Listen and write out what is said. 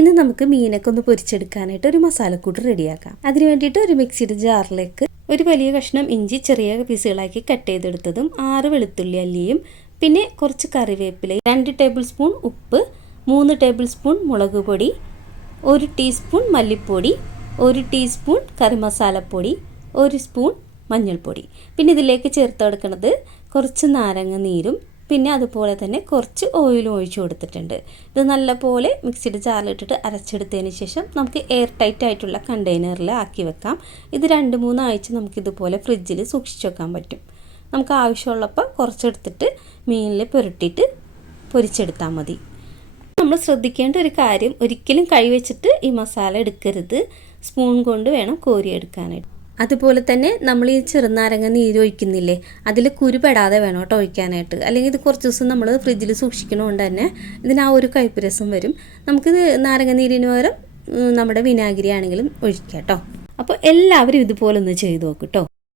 ഇനി നമുക്ക് മീനൊക്കെ ഒന്ന് പൊരിച്ചെടുക്കാനായിട്ട് ഒരു മസാലക്കൂട്ട് റെഡിയാക്കാം. അതിന് വേണ്ടിയിട്ട് ഒരു മിക്സിയുടെ ജാറിലേക്ക് ഒരു വലിയ കഷ്ണം ഇഞ്ചി ചെറിയ പീസുകളാക്കി കട്ട് ചെയ്തെടുത്തതും 6 വെളുത്തുള്ളി അല്ലിയും പിന്നെ കുറച്ച് കറിവേപ്പില, 2 ടേബിൾ സ്പൂൺ ഉപ്പ്, 3 ടേബിൾ സ്പൂൺ മുളക് പൊടി, 1 ടീസ്പൂൺ മല്ലിപ്പൊടി, 1 ടീസ്പൂൺ കറി മസാലപ്പൊടി, 1 സ്പൂൺ മഞ്ഞൾപ്പൊടി. പിന്നെ ഇതിലേക്ക് ചേർത്ത് കൊടുക്കുന്നത് കുറച്ച് നാരങ്ങ നീരും പിന്നെ അതുപോലെ തന്നെ കുറച്ച് ഓയിലും ഒഴിച്ചു കൊടുത്തിട്ടുണ്ട്. ഇത് നല്ലപോലെ മിക്സിയുടെ ജാറിലിട്ടിട്ട് അരച്ചെടുത്തതിന് ശേഷം നമുക്ക് എയർ ടൈറ്റ് ആയിട്ടുള്ള കണ്ടെയ്നറിൽ ആക്കി വെക്കാം. ഇത് 2-3 ആഴ്ച നമുക്കിതുപോലെ ഫ്രിഡ്ജിൽ സൂക്ഷിച്ച് വെക്കാൻ പറ്റും. നമുക്ക് ആവശ്യമുള്ളപ്പോൾ കുറച്ചെടുത്തിട്ട് മീനിൽ പുരട്ടിയിട്ട് പൊരിച്ചെടുത്താൽ മതി. നമ്മൾ ശ്രദ്ധിക്കേണ്ട ഒരു കാര്യം, ഒരിക്കലും കൈ വെച്ചിട്ട് ഈ മസാല എടുക്കരുത്. സ്പൂൺ കൊണ്ട് വേണം കോരിയെടുക്കാനായിട്ട്. അതുപോലെ തന്നെ നമ്മൾ ഈ ചെറുനാരങ്ങ നീര് ഒഴിക്കുന്നില്ലേ, അതിൽ കുരുപെടാതെ വേണം കേട്ടോ ഒഴിക്കാനായിട്ട്. അല്ലെങ്കിൽ ഇത് കുറച്ച് ദിവസം നമ്മൾ ഫ്രിഡ്ജിൽ സൂക്ഷിക്കണതുകൊണ്ട് തന്നെ ഇതിന് ആ ഒരു കയ്പ്പ് രസം വരും. നമുക്കിത് നാരങ്ങ നീരിന് പകരം നമ്മുടെ വിനാഗിരി ആണെങ്കിലും ഒഴിക്കാം കേട്ടോ. അപ്പോൾ എല്ലാവരും ഇതുപോലെ ഒന്ന് ചെയ്ത് നോക്കും കേട്ടോ.